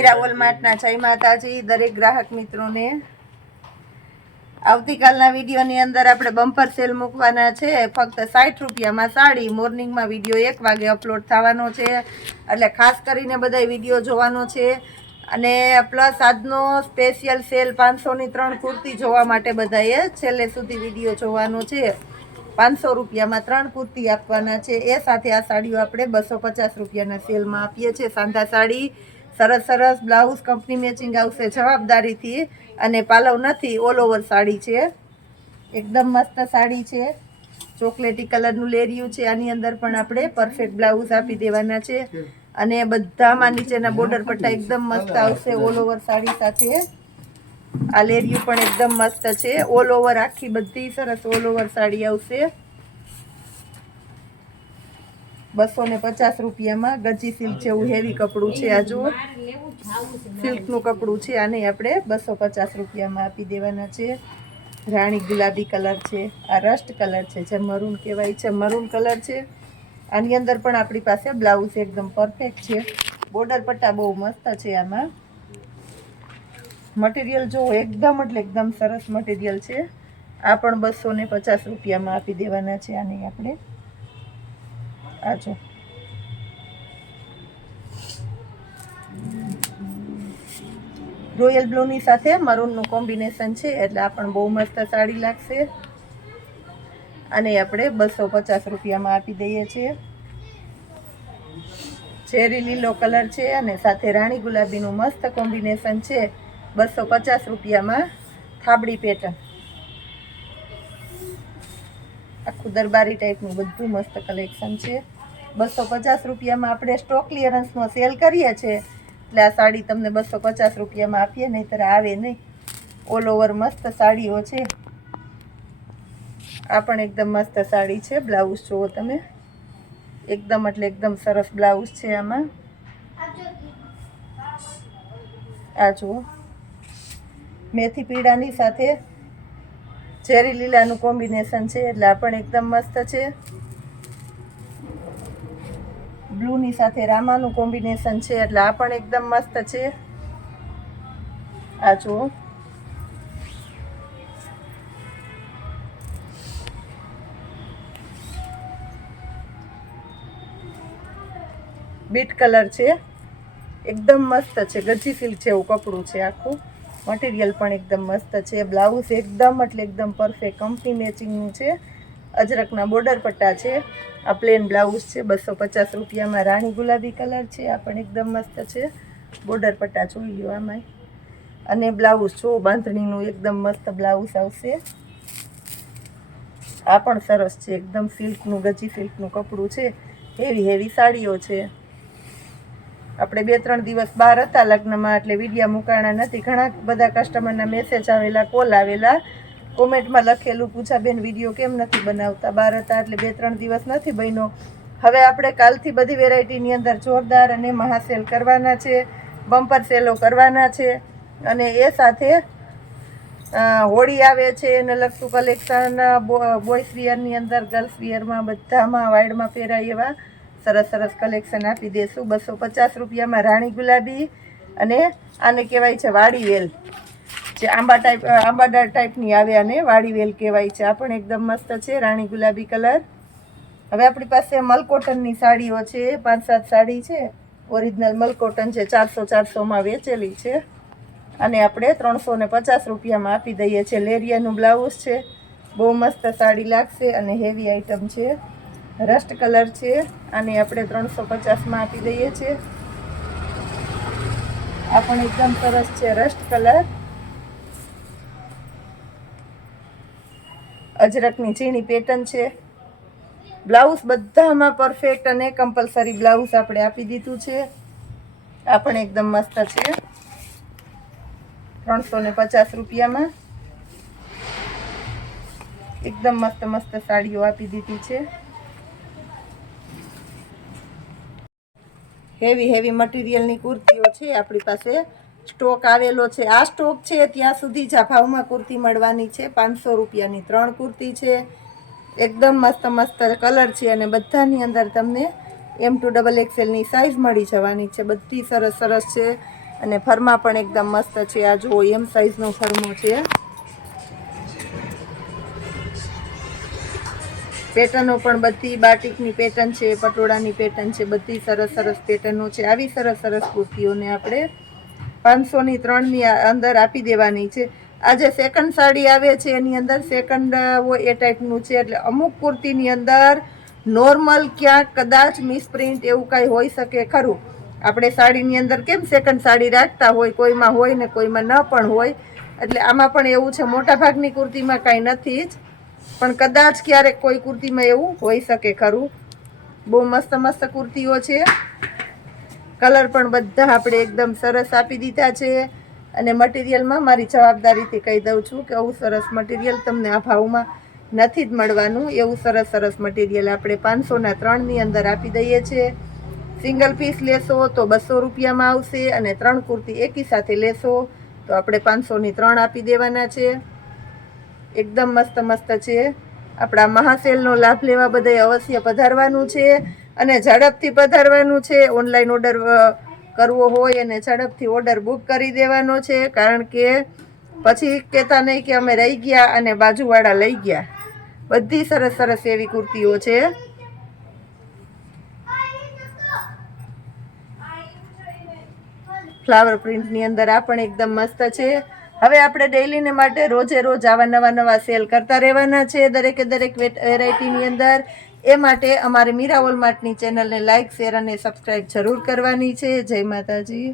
મીરા વોલમાર્ટના જય માતાજી દરેક ગ્રાહક મિત્રોને। આવતીકાલના વિડીયોની અંદર આપણે બમ્પર સેલ મૂકવાના છે। ફક્ત 60 રૂપિયામાં સાડી। મોર્નિંગમાં વિડીયો 1 વાગે અપલોડ થવાનો છે, એટલે ખાસ કરીને બધા વિડીયો જોવાનો છે। અને પ્લસ આજનો સ્પેશિયલ સેલ 500 ની 3 કુર્તી જોવા માટે બધાએ છેલ્લે સુધી વિડીયો જોવાનો છે। 500 રૂપિયામાં 3 કુર્તી આપવાના છે। એ સાથે આ સાડીઓ આપણે 250 રૂપિયાના સેલમાં આપીએ છીએ। સાંધા સાડી સરસ સરસ બ્લાઉઝ કંપની મેચિંગ આવશે જવાબદારીથી, અને પાલવ નથી, ઓલ ઓવર સાડી છે। એકદમ મસ્ત સાડી છે, ચોકલેટી કલરનું લેરિયું છે। આની અંદર પણ આપણે પરફેક્ટ બ્લાઉઝ આપી દેવાના છે, અને બધામાં નીચેના બોર્ડર પટ્ટા એકદમ મસ્ત આવશે ઓલ ઓવર સાડી સાથે। આ લેરિયું પણ એકદમ મસ્ત છે, ઓલ ઓવર આખી બધી સરસ ઓલ ઓવર સાડી આવશે। 250 રૂપિયામાં ગજી સિલ્ક જેવું હેવી કપડું છે। આ જુઓ સિલ્કનું કપડું છે, આને આપણે 250 રૂપિયામાં આપી દેવાના છે। રાણી ગુલાબી કલર છે, આ રસ્ટ કલર છે, જે મરૂન કહેવાય છે, મરૂન કલર છે। આની અંદર પણ આપણી પાસે બ્લાઉઝ એકદમ પરફેક્ટ છે, બોર્ડર પટ્ટા બહુ મસ્ત છે। આમાં મટીરિયલ જો એકદમ એટલે એકદમ સરસ મટીરિયલ છે। આ પણ 250 રૂપિયામાં આપી દેવાના છે આને આપણે। આ જો રોયલ બ્લુની સાથે મરૂનનું કોમ્બિનેશન છે, એટલે આ પણ બહુ મસ્ત સાડી લાગશે। આને આપણે 250 રૂપિયામાં આપી દઈએ છીએ। ચેરી લીલો કલર છે, અને સાથે રાણી ગુલાબીનું મસ્ત કોમ્બિનેશન છે। 250 રૂપિયામાં થાબડી પેટર્ન, આખું દરબારી ટાઈપનું બધું મસ્ત કલેક્શન છે। 250 રૂપિયામાં આપણે સ્ટોક ક્લિયરન્સનો સેલ કરીએ છીએ, એટલે આ સાડી તમને 250 રૂપિયામાં આપીએ, નહીંતર આવે નહીં। ઓલ ઓવર મસ્ત સાડીઓ છે। આ પણ એકદમ મસ્ત સાડી છે, બ્લાઉઝ જુઓ તમે, એકદમ એટલે એકદમ સરસ બ્લાઉઝ છે આમાં। આ જુઓ મેથી પીળાની સાથે ચેરી લીલાનું કોમ્બિનેશન છે, એટલે આ પણ એકદમ મસ્ત છે। બ્લુની સાથે રામાનું કોમ્બિનેશન છે, એટલે આ પણ એકદમ મસ્ત છે। આ જુઓ બીટ કલર છે, એકદમ મસ્ત છે, ગજી સિલ્ક જેવું કપડું છે આખું, મટીરિયલ પણ એકદમ મસ્ત છે। બ્લાઉઝ એકદમ એટલે એકદમ પરફેક્ટ કંપની મેચિંગનું છે, અજરકના બોર્ડર પટ્ટા છે। આ પ્લેન બ્લાઉઝ છે, 250 રૂપિયામાં રાણી ગુલાબી કલર છે, આ પણ એકદમ મસ્ત છે, બોર્ડર પટ્ટા જોઈ લો આમાં। અને બ્લાઉઝ જો બાંધણીનું એકદમ મસ્ત બ્લાઉઝ આવશે। આ પણ સરસ છે, એકદમ સિલ્કનું ગજી સિલ્કનું કપડું છે, હેવી હેવી સાડીઓ છે। આપણે 2-3 દિવસ બહાર હતા લગ્નમાં, એટલે વિડીયા મૂકાણા નથી। ઘણા બધા કસ્ટમરના મેસેજ આવેલા, કોલ આવેલા, કોમેન્ટમાં લખેલું પૂજાબેન વિડીયો કેમ નથી બનાવતા, બહાર હતા એટલે 2-3 દિવસ નથી બન્યો। હવે આપણે કાલથી બધી વેરાયટીની અંદર જોરદાર અને મહાસેલ કરવાના છે, બમ્પર સેલો કરવાના છે। અને એ સાથે હોળી આવે છે એને લગતું કલેક્શન બોયસ વિયરની અંદર, ગર્લ્સ વિયરમાં, બધામાં વાઇડમાં પહેરાય એવા સરસ સરસ કલેક્શન આપી દઈશું। 250 રૂપિયામાં રાણી ગુલાબી, અને આને કહેવાય છે વાડી વેલ, જે આંબાદાર ટાઈપની આવે, આને વાડી વેલ કહેવાય છે। આ પણ એકદમ મસ્ત છે, રાણી ગુલાબી કલર। હવે આપણી પાસે મલકોટનની સાડીઓ છે, 5-7 સાડી છે, ઓરિજિનલ મલકોટન છે, 400-400માં વેચેલી છે, અને આપણે 350 રૂપિયામાં આપી દઈએ છીએ। લેરિયાનું બ્લાઉઝ છે, બહુ મસ્ત સાડી લાગશે, અને હેવી આઈટમ છે, રસ્ટ કલર છે, આને આપણે 350માં આપી દઈએ છીએ। આ પણ એકદમ સરસ છે, રસ્ટ કલર, અજરકની ઝીણી પેટર્ન છે। બ્લાઉઝ બધામાં પરફેક્ટ અને કમ્પલસરી બ્લાઉઝ આપણે આપી દીધું છે। આ પણ એકદમ મસ્ત છે, 350 રૂપિયામાં એકદમ મસ્ત મસ્ત સાડીઓ આપી દીધી છે। હેવી હેવી મટીરિયલની કુર્તીઓ છે આપણી પાસે, સ્ટોક આવેલો છે। આ સ્ટોક છે ત્યાં સુધી જ આ ભાવમાં કુર્તી મળવાની છે। 500 રૂપિયાની 3 કુર્તી છે, એકદમ મસ્ત મસ્ત કલર છે, અને બધાની અંદર તમને M to XXL ની સાઇઝ મળી જવાની છે। બધી સરસ સરસ છે, અને ફરમા પણ એકદમ મસ્ત છે. આ જુઓ એમ સાઈઝનો ફરમો છે. પેટર્નો પણ બધી બાટિકની પેટર્ન છે, પટોળાની પેટર્ન છે, બધી સરસ સરસ પેટર્નો છે. આવી સરસ સરસ કુર્તીઓને આપણે 500ની 3ની અંદર આપી દેવાની છે. આ જે સેકન્ડ સાડી આવે છે એની અંદર સેકન્ડ હોય એ ટાઈપનું છે. એટલે અમુક કુર્તીની અંદર નોર્મલ ક્યાંક કદાચ મિસપ્રિન્ટ એવું કાંઈ હોઈ શકે ખરું. આપણે સાડીની અંદર કેમ સેકન્ડ સાડી રાખતા હોય, કોઈમાં હોય ને કોઈમાં ન પણ હોય, એટલે આમાં પણ એવું છે. મોટાભાગની કુર્તીમાં કાંઈ નથી જ, પણ કદાચ ક્યારેક કોઈ કુર્તીમાં એવું હોઈ શકે ખરું. બહુ મસ્ત મસ્ત કુર્તીઓ છે. કલર પણ બધા આપણે એકદમ સરસ આપી દીધા છે. અને મટીરિયલમાં મારી જવાબદારીથી કહી દઉં છું કે આવું સરસ મટીરિયલ તમને આ ભાવમાં નથી જ મળવાનું. એવું સરસ સરસ મટીરિયલ આપણે 500ના 3ની અંદર આપી દઈએ છીએ. સિંગલ પીસ લેશો તો 200 રૂપિયામાં આવશે, અને 3 કુર્તી એકી સાથે લેશો તો આપણે 500ની 3 આપી દેવાના છે. એકદમ મસ્ત મસ્ત છે. આપણા મહાસેલનો લાભ લેવા બધાય અવશ્ય પધારવાનું છે, અને ઝડપથી પધારવાનું છે. ઓનલાઈન ઓર્ડર કરવો હોય અને ઝડપથી ઓર્ડર બુક કરી દેવાનો છે, કારણ કે પછી કહેતા નહીં કે અમે રહી ગયા અને બાજુવાળા લઈ ગયા. બધી સરસ સરસ એવી કુર્તીઓ છે. ફ્લાવર પ્રિન્ટની અંદર આ પણ એકદમ મસ્ત છે. હવે આપણે ડેઈલીને માટે રોજે રોજ આવા નવા નવા સેલ કરતા રહેવાના છે, દરેકે દરેક વેરાયટીની અંદર. એ માટે અમારે મીરા વોલમાર્ટની ચેનલને લાઇક, શેર અને સબસ્ક્રાઈબ જરૂર કરવાની છે. જય માતાજી.